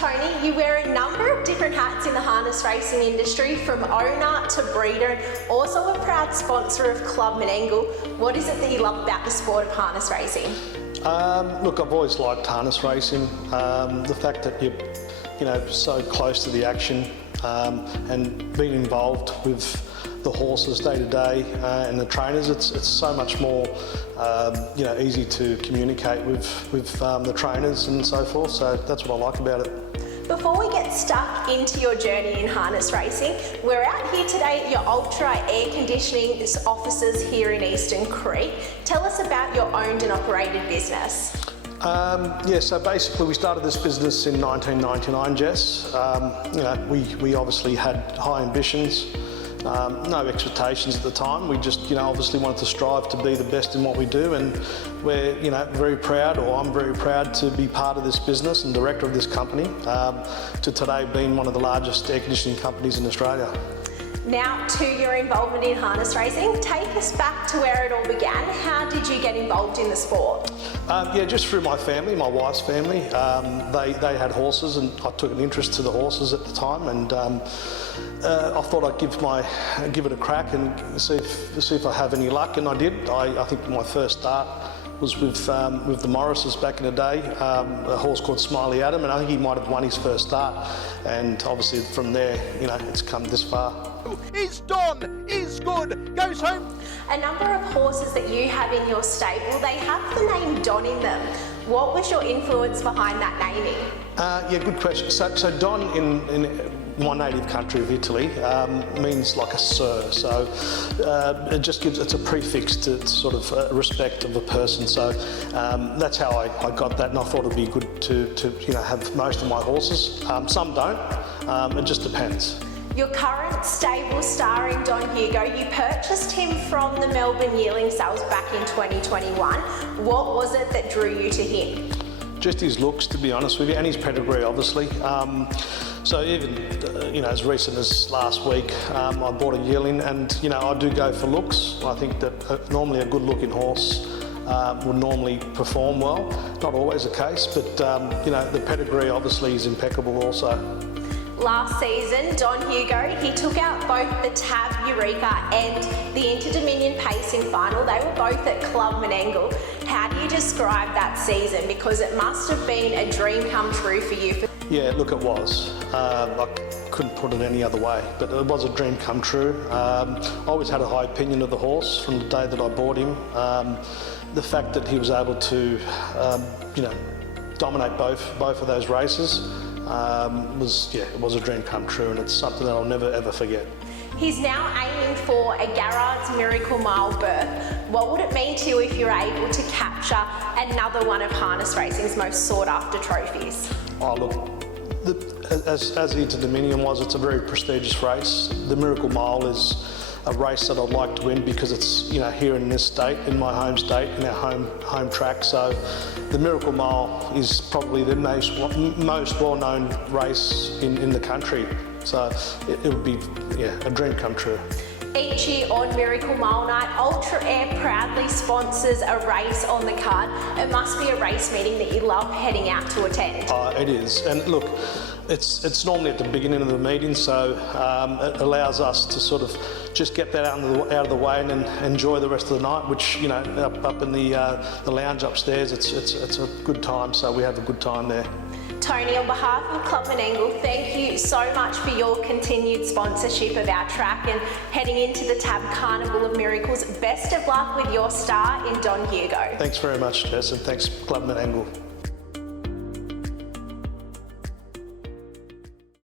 Tony, you wear a number of different hats in the harness racing industry, from owner to breeder, and also a proud sponsor of Club Menangle. What is it that you love about the sport of harness racing? Look, I've always liked harness racing. The fact that you're so close to the action and being involved with the horses day to day and the trainers, it's so much more easy to communicate with the trainers and so forth. So that's what I like about it. Before we get stuck into your journey in harness racing, we're out here today at your Ultra Air Conditioning offices here in Eastern Creek. Tell us about your owned and operated business. So basically we started this business in 1999, Jess. We obviously had high ambitions, no expectations at the time. We just, obviously wanted to strive to be the best in what we do, and we're, very proud, or I'm very proud to be part of this business and director of this company, to today being one of the largest air conditioning companies in Australia. Now to your involvement in harness racing, take us back to where it all began. How did you get involved in the sport? Just through my family, my wife's family. They had horses, and I took an interest to the horses at the time, and I thought I'd give it a crack and see if I have any luck, and I did. I think my first start was with the Morrises back in the day, a horse called Smiley Adam, and I think he might have won his first start. And obviously from there, it's come this far. He's Don, he's good, goes home. A number of horses that you have in your stable, they have the name Don in them. What was your influence behind that naming? Good question. So Don in my native country of Italy means like a sir, so it's a prefix to sort of respect of a person. So that's how I got that, and I thought it'd be good to have most of my horses. Some don't. It just depends. Your current stable star in Don Hugo, you purchased him from the Melbourne yearling sales back in 2021. What was it that drew you to him? Just his looks, to be honest with you, and his pedigree, obviously. So even, as recent as last week, I bought a yearling, and, I do go for looks. I think that normally a good looking horse would normally perform well. Not always the case, but, the pedigree obviously is impeccable also. Last season, Don Hugo, he took out both the TAB Eureka and the Inter-Dominion Pacing Final. They were both at Club Menangle. How do you describe that season? Because it must have been a dream come true for you. Yeah, look, it was. I couldn't put it any other way, but it was a dream come true. I always had a high opinion of the horse from the day that I bought him. The fact that he was able to, dominate both of those races, it was a dream come true, and it's something that I'll never ever forget. He's now aiming for a Garrard's Miracle Mile berth. What would it mean to you if you're able to capture another one of harness racing's most sought after trophies? Oh look, as the Inter-Dominion was, it's a very prestigious race. The Miracle Mile is a race that I'd like to win because it's here in this state, in my home state, in our home track. So the Miracle Mile is probably the most well-known race in the country. So it would be a dream come true. Each year on Miracle Mile Night, Ultra Air proudly sponsors a race on the card. It must be a race meeting that you love heading out to attend. It is, and look, it's normally at the beginning of the meeting, so it allows us to sort of just get that out of the way and then enjoy the rest of the night, which, up in the lounge upstairs, it's a good time, so we have a good time there. Tony, on behalf of Club Menangle, thank you so much for your continued sponsorship of our track and heading into the TAB Carnival of Miracles. Best of luck with your star in Don Hugo. Thanks very much, Jess, and thanks Club Menangle.